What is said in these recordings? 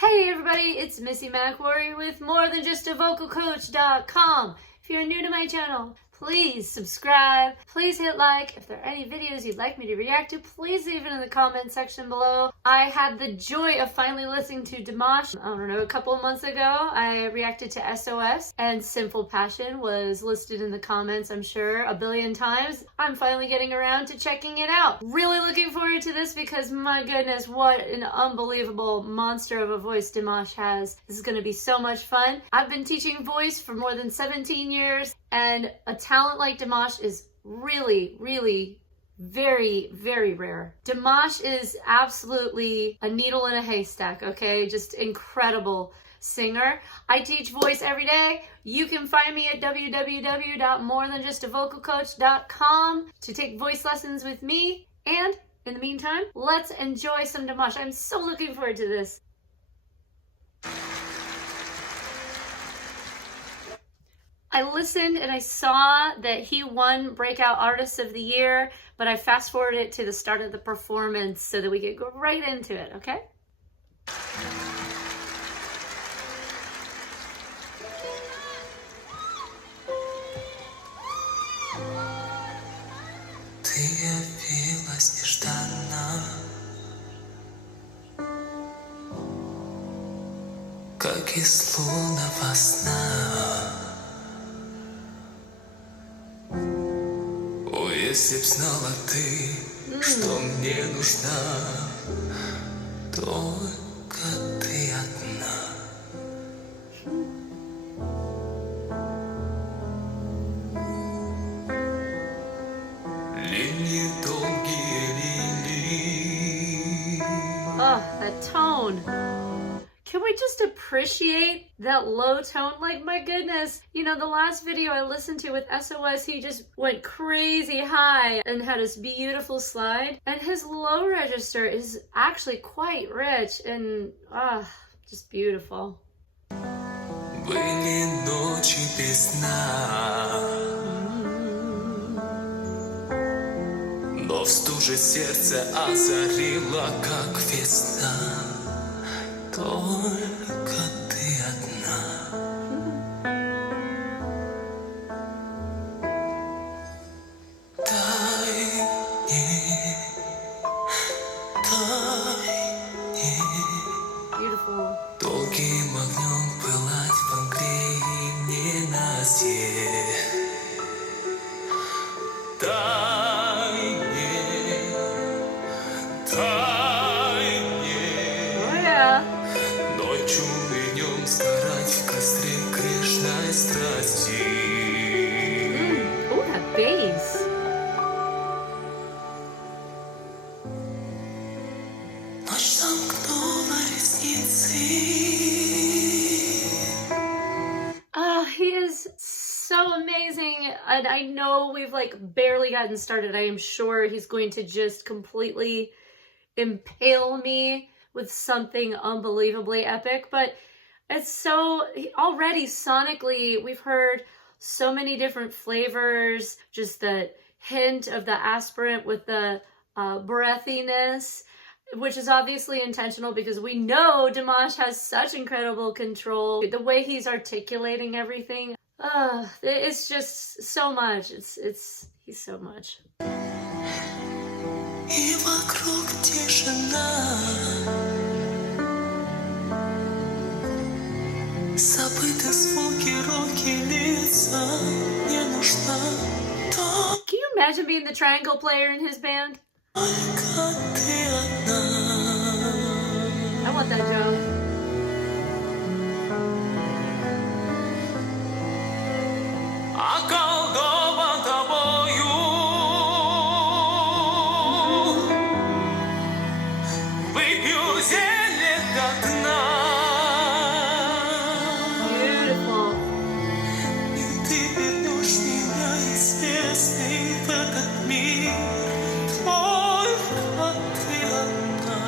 Hey everybody, it's Missy McWorry with morethanjustovocalcoach.com. If you're new to my channel, please subscribe, please hit like. If there are any videos you'd like me to react to, please leave it in the comment section below. I had the joy of finally listening to Dimash, a couple of months ago. I reacted to SOS, and Sinful Passion was listed in the comments, I'm sure, a billion times. I'm finally getting around to checking it out. Really looking forward to this because my goodness, what an unbelievable monster of a voice Dimash has. This is going to be so much fun. I've been teaching voice for more than 17 years, and a talent like Dimash is really, very, very rare. Dimash is absolutely a needle in a haystack, okay? Just incredible singer. I teach voice every day. You can find me at www.morethanjustovocalcoach.com to take voice lessons with me. And in the meantime, let's enjoy some Dimash. I'm so looking forward to this. I listened and I saw that he won Breakout Artist of the Year, but I fast forwarded it to the start of the performance so that we could go right into it, okay? Ты явилась нежданно, как из лунного сна. О, если б знала ты, что мне нужна, только ты одна. Линии долгие линии. Oh, that tone. Can we just appreciate that low tone? Like, my goodness, you know, the last video I listened to with SOS, he just went crazy high and had this beautiful slide. And his low register is actually quite rich and, just beautiful. Были ночи без сна, но в стуже сердце озарило, как весна. Только ты одна. Дай мне. Beautiful. Долгим огнем пылать в мгле и ненастье. Дай мне. Ночью и днем сгорать в костре грешной страсти. Oh, that bass. Ночь сомкнула ресницы. He is so amazing, and I know we've barely gotten started. I am sure he's going to just completely impale me with something unbelievably epic, but it's so, already sonically, we've heard so many different flavors, just the hint of the aspirant with the breathiness, which is obviously intentional because we know Dimash has such incredible control. The way he's articulating everything, it's just so much. He's so much. И вокруг тишина. Забыты звуки, руки, лица. Не нужна. Can you imagine being the triangle player in his band? Только ты одна. I want that job. Околдован тобою. Выпью зелье до дна. Beautiful. И ты вернешь меня из бездны в этот мир. Только ты одна.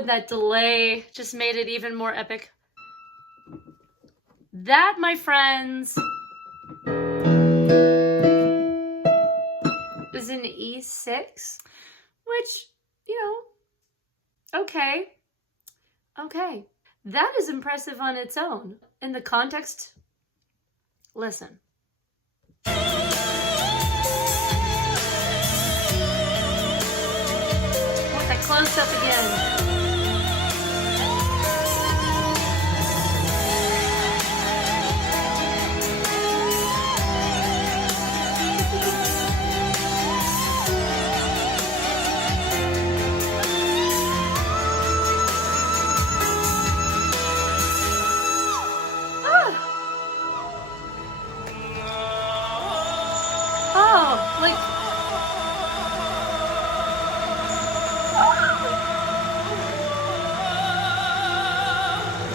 and that delay just made it even more epic. That, my friends, is an E6, which, okay. That is impressive on its own. In the context, listen. Want that close up again.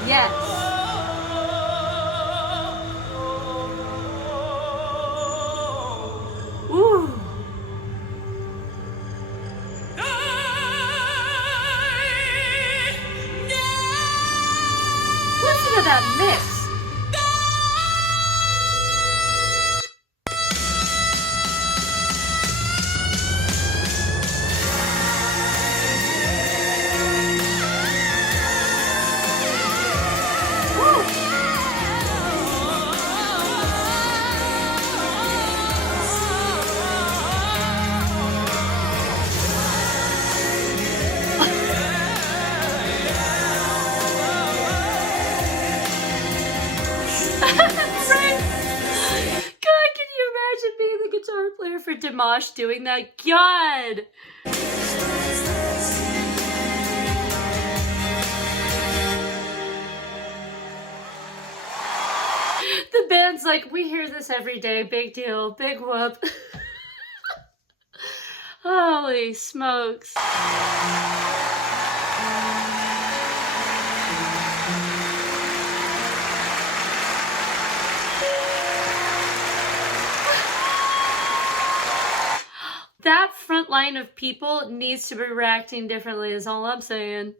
Yes. Ooh. Listen to that mix. Player for Dimash doing that. God! The band's like, we hear this every day. Big deal. Big whoop. Holy smokes. That front line of people needs to be reacting differently is all I'm saying.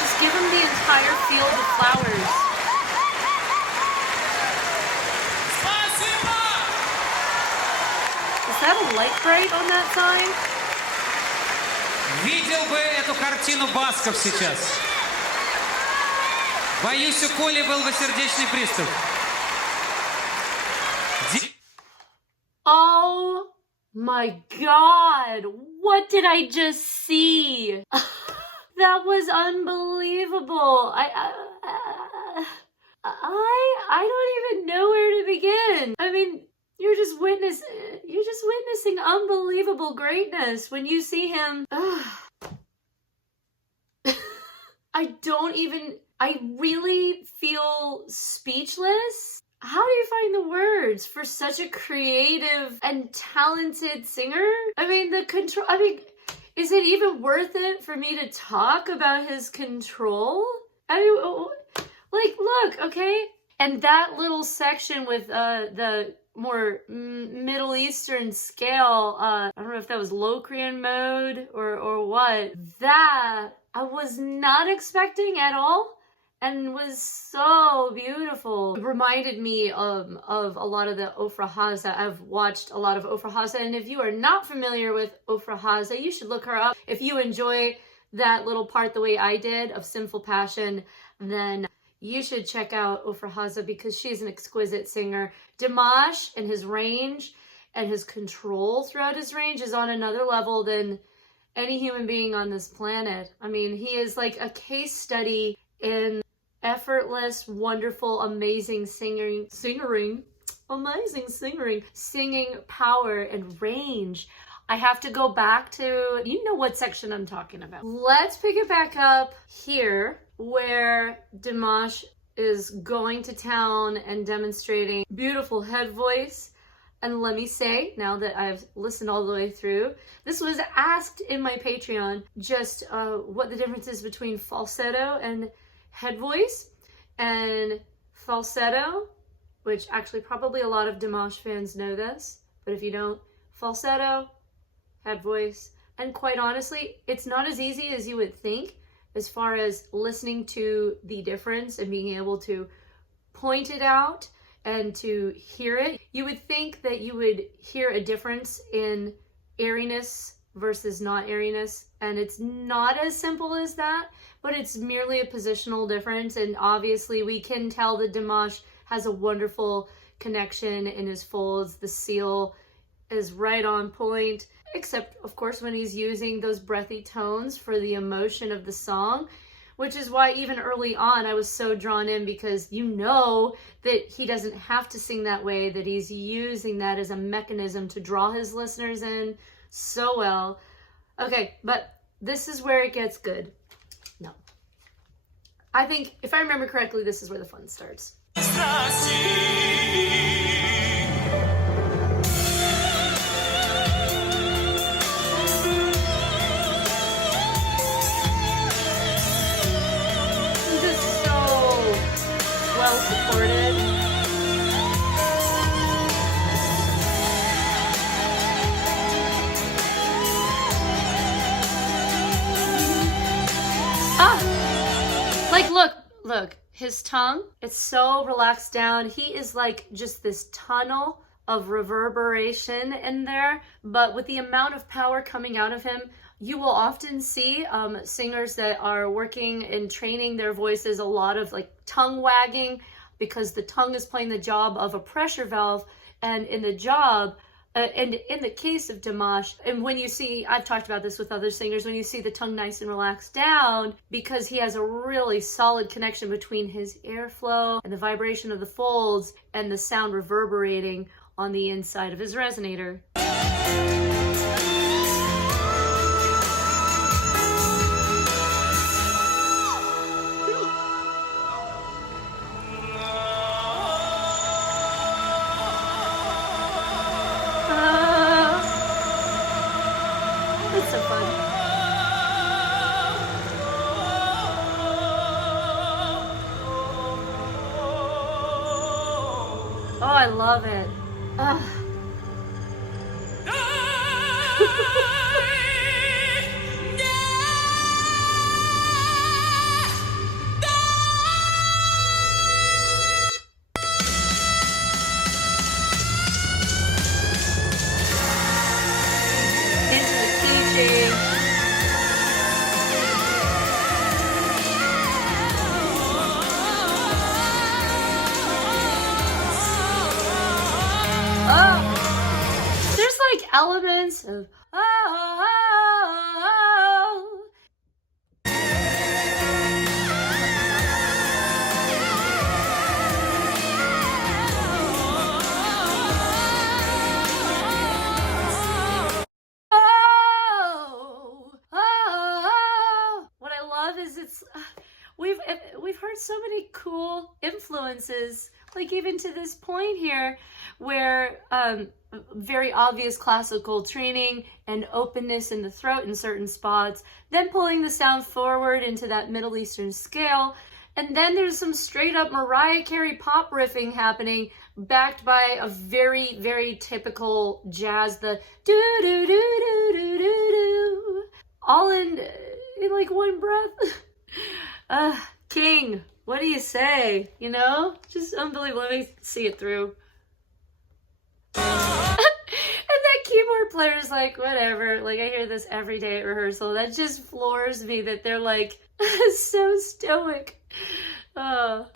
Just give them the entire field of flowers. Is that a light bright on that sign? Видел бы эту картину Басков сейчас. Боюсь, у Коли был бы сердечный приступ. Oh my God, what did I just see? That was unbelievable. I don't even know where to begin. I mean, you're just witnessing unbelievable greatness when you see him. I really feel speechless. How do you find the words for such a creative and talented singer? I mean, is it even worth it for me to talk about his control? I mean, like, look, okay? And that little section with the more Middle Eastern scale, I don't know if that was Locrian mode or what. That I was not expecting at all. And was so beautiful. It reminded me of a lot of the Ofra Haza. I've watched a lot of Ofra Haza, and if you are not familiar with Ofra Haza, you should look her up. If you enjoy that little part the way I did of Sinful Passion, then you should check out Ofra Haza because she's an exquisite singer. Dimash and his range and his control throughout his range is on another level than any human being on this planet. I mean, he is like a case study in effortless, wonderful, amazing singing power and range. I have to go back to, you know what section I'm talking about. Let's pick it back up here where Dimash is going to town and demonstrating beautiful head voice. And let me say, now that I've listened all the way through, this was asked in my Patreon, just what the difference is between falsetto and head voice. And falsetto, which actually probably a lot of Dimash fans know this, but if you don't, falsetto, had voice, and quite honestly, it's not as easy as you would think as far as listening to the difference and being able to point it out and to hear it. You would think that you would hear a difference in airiness versus not airiness, and it's not as simple as that, but it's merely a positional difference. And obviously we can tell that Dimash has a wonderful connection in his folds. The seal is right on point, except of course when he's using those breathy tones for the emotion of the song, which is why even early on I was so drawn in, because you know that he doesn't have to sing that way, that he's using that as a mechanism to draw his listeners in so well. Okay, but this is where it gets good. No. I think, if I remember correctly, this is where the fun starts. Just so well supported. Like, look, his tongue, it's so relaxed down. He is like just this tunnel of reverberation in there, but with the amount of power coming out of him, you will often see singers that are working and training their voices, a lot of like tongue wagging, because the tongue is playing the job of a pressure valve. And in the job, and in the case of Dimash, and when you see, I've talked about this with other singers, when you see the tongue nice and relaxed down, because he has a really solid connection between his airflow and the vibration of the folds and the sound reverberating on the inside of his resonator. It's so fun. Oh, I love it. Ugh. Into the key change. Oh, there's like elements of what I love is it's we've heard so many cool influences, like even to this point here, where very obvious classical training and openness in the throat in certain spots, then pulling the sound forward into that Middle Eastern scale, and then there's some straight up Mariah Carey pop riffing happening, backed by a very, very typical jazz, the do do do do do do do, all in like one breath. King, what do you say? You know, just unbelievable. Let me see it through. And that keyboard player's like, whatever. Like, I hear this every day at rehearsal. That just floors me that they're like so stoic. Oh.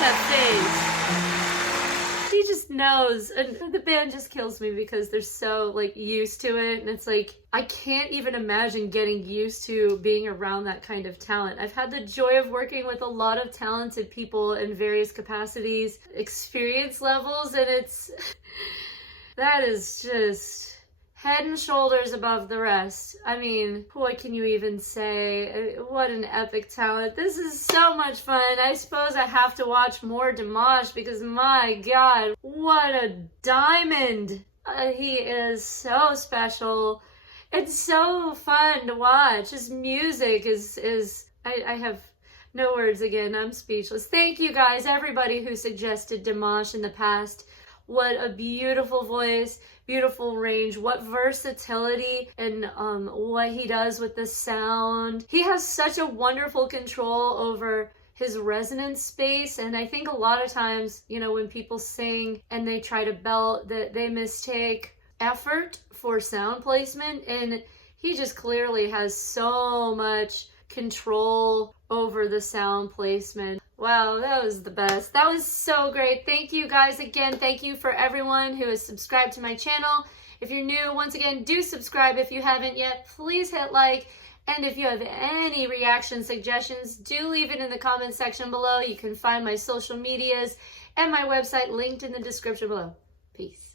That face. He just knows, and the band just kills me because they're so like used to it, and it's like I can't even imagine getting used to being around that kind of talent. I've had the joy of working with a lot of talented people in various capacities, experience levels, and that is just head and shoulders above the rest. I mean, what can you even say? What an epic talent. This is so much fun. I suppose I have to watch more Dimash because my God, what a diamond. He is so special. It's so fun to watch. His music I have no words again. I'm speechless. Thank you guys, everybody who suggested Dimash in the past. What a beautiful voice, beautiful range, what versatility, and what he does with the sound. He has such a wonderful control over his resonance space, and I think a lot of times, you know, when people sing and they try to belt, that they mistake effort for sound placement, and he just clearly has so much control over the sound placement. Wow, that was the best. That was so great. Thank you guys again. Thank you for everyone who has subscribed to my channel. If you're new, once again, do subscribe if you haven't yet. Please hit like. And if you have any reaction suggestions, do leave it in the comment section below. You can find my social medias and my website linked in the description below. Peace.